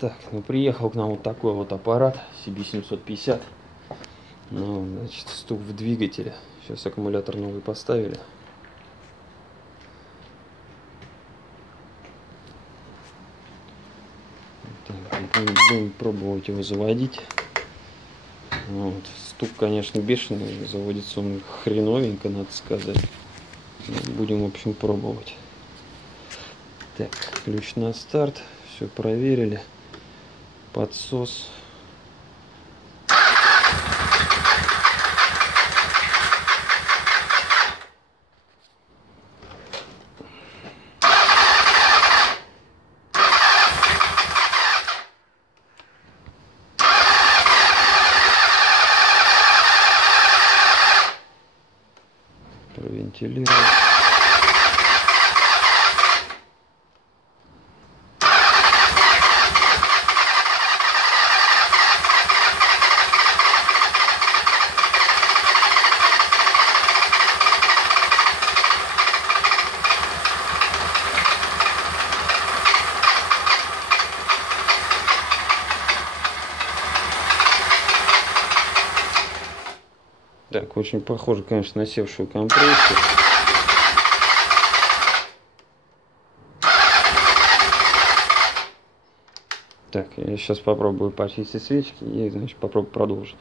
Так, ну приехал к нам вот такой вот аппарат CB750. Ну, значит, стук в двигателе. Сейчас аккумулятор новый поставили. Так, будем пробовать его заводить. Вот. Стук, конечно, бешеный. Заводится он хреновенько, надо сказать. Будем, в общем, пробовать. Так, ключ на старт. Все проверили. Подсос. Провентилировать. Так, очень похоже, конечно, на севшую компрессию. Так, я сейчас попробую почистить свечки и, значит, попробую продолжить.